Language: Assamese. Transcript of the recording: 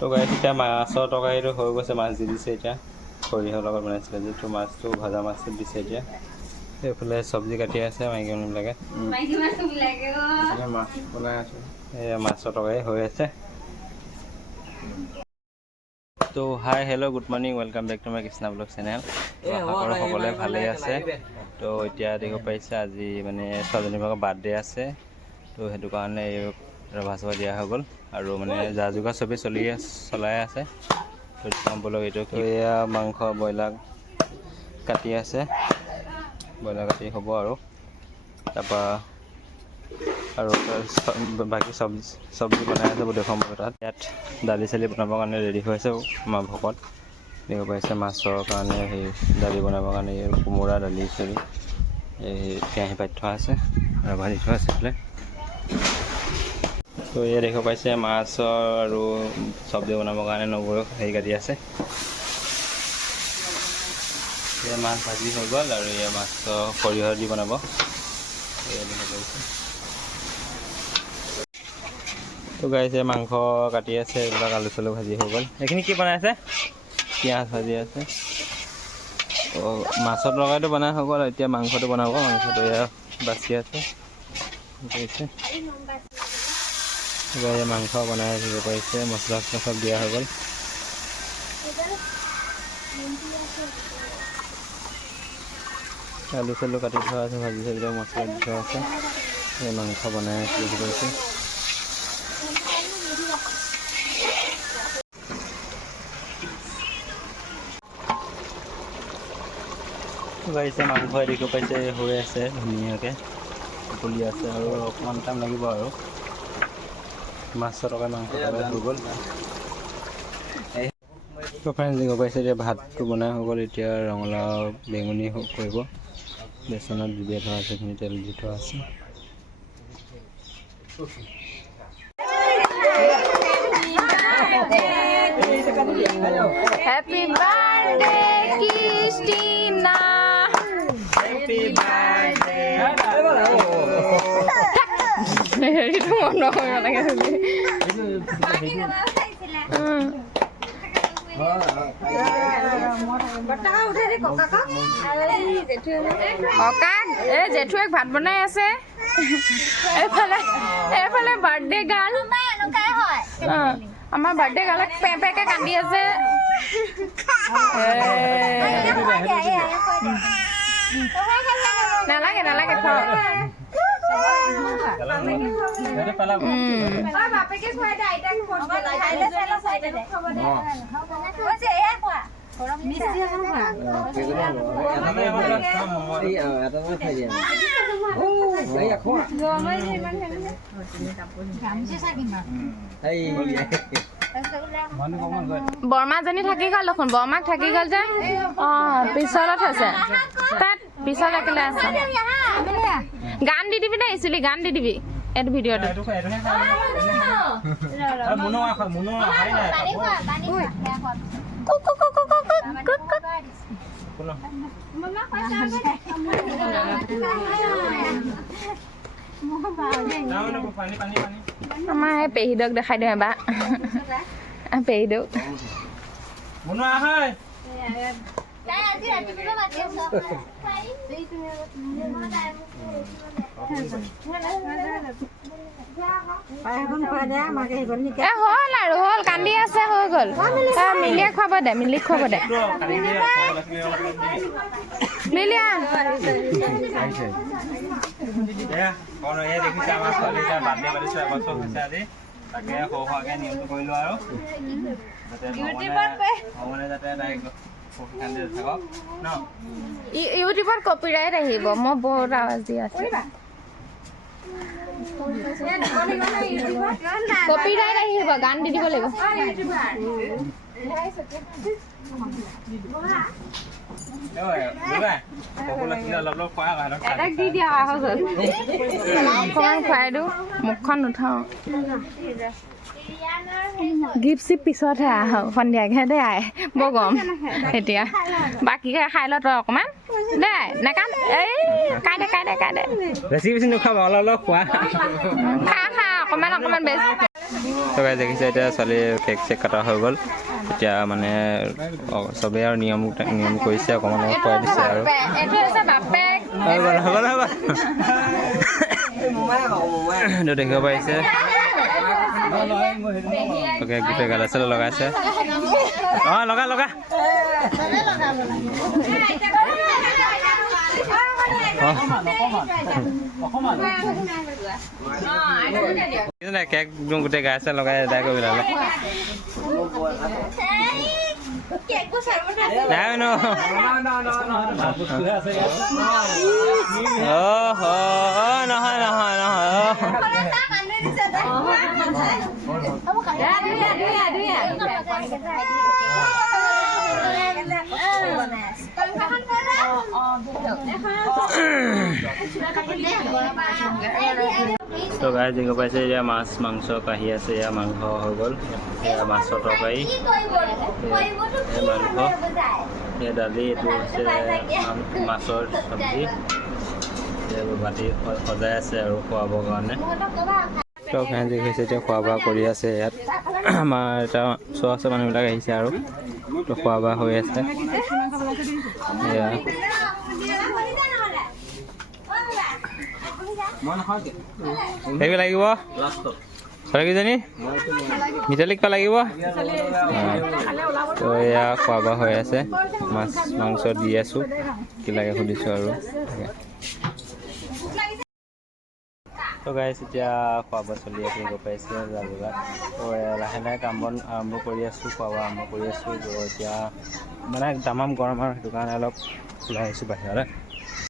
তো গাইছ এতিয়া মাছৰ তৰকাৰীটো হৈ গৈছে, মাছ দি দিছে এতিয়া, সৰিয়হৰ লগত বনাইছিলে যিটো মাছটো ভজা মাছটো দিছে এতিয়া। এইফালে চব্জি কাটি আছে মাইকী মানুহবিলাকে, মাছ বনাই আছে, এয়া মাছৰ তৰকাৰী হৈ আছে। তো hi hello' good morning, welcome back to my Krishna blog channel. আশা কৰোঁ সকলোৱে ভালেই আছে। তো এতিয়া দেখিব পাৰিছে আজি মানে ছোৱালীজনীৰ ভাগৰ বাৰ্থডে আছে, তো সেইটো কাৰণে এই ৰভা চভা দিয়া হৈ গ'ল আৰু মানে যা যোগাৰ চবেই চলাই আছে। তো ব্লগ এইটো এয়া মাংস ব্ৰইলাৰ কাটি আছে, ব্ৰইলাৰ কাটি হ'ব আৰু তাৰপৰা আৰু বাকী চব্জি বনাই আছে দেখুৱাম তাত। ইয়াত দালি চালি বনাবৰ কাৰণে ৰেডি হৈ আছে আমাৰ ভকত, দেখিব পাৰিছে। মাছৰ কাৰণে সেই দালি বনাবৰ কাৰণে কোমোৰা দালি চলি এই কেৰাহী পাতি থোৱা আছে আৰু ভাজি থোৱা আছে এইফালে। তো এয়া দেখিব পাইছে মাছৰ আৰু চব্জি বনাবৰ কাৰণে নগৰু হেৰি কাটি আছে। এয়া মাছ ভাজি হৈ গ'ল আৰু এয়া মাছৰ সৰিয়হ দি বনাব, এয়া দেখিব পাৰিছে। তো গাইছে মাংস কাটি আছে, এইবিলাক আলু চালু ভাজি হৈ গ'ল। এইখিনি কি বনাই আছে? পিঁয়াজ ভাজি আছে। তো মাছৰ তৰকাৰীটো বনাই হৈ গ'ল, এতিয়া মাংসটো বনাব। মাংসটো এয়া বাচি আছে মাংস বনাই দিব পাৰিছে, মছলা চছলা চব দিয়া হৈ গ'ল। আলু চালু কাটি থোৱা আছে, ভাজি চাজি মছলা দি থোৱা আছে, এই মাংস বনাই দিব পাৰিছে। গাইছে মাংস দেখিব পাইছে হৈ আছে ধুনীয়াকৈ ফুলি আছে আৰু অকণমান টাইম লাগিব আৰু মাছৰ তৰকাৰী মাংস তৰকাৰী হৈ গ'ল। তো ফ্ৰেণ্ডছ দেখিব পাইছে এতিয়া ভাতটো বনাই হৈ গ'ল। এতিয়া ৰঙালাও বেঙুনী কৰিব, বেচনত ডুবিয়াই থোৱা আছে, সেইখিনি তেল দি থোৱা আছে। Happy birthday, Christina. Happy birthday. হেৰিটো মন কৰিব লাগে তুমি। ককাক এই জেঠুৱেক ভাত বনাই আছে, এইফালে বাৰ্থডে গাৰ্ল। আমাৰ বাৰ্থডে গাৰ্লক পেপেকে কান্দি আছে। নালাগে নালাগে বৰমাজনী থাকি গ'ল দেখোন, বৰমাক থাকি গ'ল যে। পিছলত হৈছে তাত, পিছত একেলে আছে। গান দি দিবি দেই চুলি, গান দি দিবি এইটো ভিডিঅ'টো। আমাৰ এই পেহীদক দেখাই দিওঁ এবাৰ, পেহীদক হ'ল আৰু হ'ল, কান্দি আছে, হৈ গ'ল। মিলিয়ে খুৱাব দে, মিলিক খুৱাব দে। মিলিয়া ইউটিউবত কপিৰাইট আহিব, মই বহুত আৱাজ দি আছো। কপিৰাইট আহিব, গান দি দিব লাগিব। অকণমান খুৱাই দিওঁ, মুখখন নুঠাওঁ। গিফ্ট চিপ পিছতহে আহক, সন্ধিয়াকৈ দেই আই, বৰ গৰম এতিয়া। বাকীকে খাই ল তই অকণমান দেই, নেকান এই কাই দে বেছি বেছি নোখাবা, অলপ অলপ খোৱা। খা খা অকণমান অকণমান বেছি। তো গাইজ দেখিছে এতিয়া ছোৱালী কেক চেক কটা হৈ গ'ল এতিয়া মানে চবেই আৰু নিয়ম কৰিছে অকণমান খুৱাই দিছে আৰু এইটো দেখিব পাৰিছে অ'কে গোটেই গালে চালে লগাইছে অঁ লগা লগা কেক গোটেই গাই চাই লগাই এদাই কৰি পেলালে নাই ন নহয় নহয় নহয় তো গাই দেখিব পাইছে এতিয়া মাছ মাংস কাঢ়ি আছে এয়া মাংস হৈ গ'ল এয়া মাছৰ তৰকাৰী মাংস এয়া দালি এইটো হৈছে মাছৰ চব্জি বাতি সজাই আছে আৰু খুৱাবৰ কাৰণে তো ফ্ৰেণ্ডছ হৈছে এতিয়া খোৱা বোৱা কৰি আছে ইয়াত আমাৰ এটা ওচৰ আছে মানুহবিলাক আহিছে আৰু তো খোৱা বোৱা হৈ আছে এয়া সেইবোৰ লাগিব ছোৱালীকেইজনী মিতালীক পা লাগিব তো এয়া খোৱা বোৱা হৈ আছে মাছ মাংস দি আছোঁ কি লাগে সুধিছোঁ আৰু তো গাইছ এতিয়া খোৱা বোৱা চলি আছে গৈ পাইছে যাবলৈ তো লাহে লাহে কাম বন আৰম্ভ কৰি আছোঁ খোৱা বোৱা আৰম্ভ কৰি আছোঁ তো এতিয়া মানে তামাম গৰম আৰু সেইটো কাৰণে অলপ ওলাই আহিছোঁ বাহিৰলৈ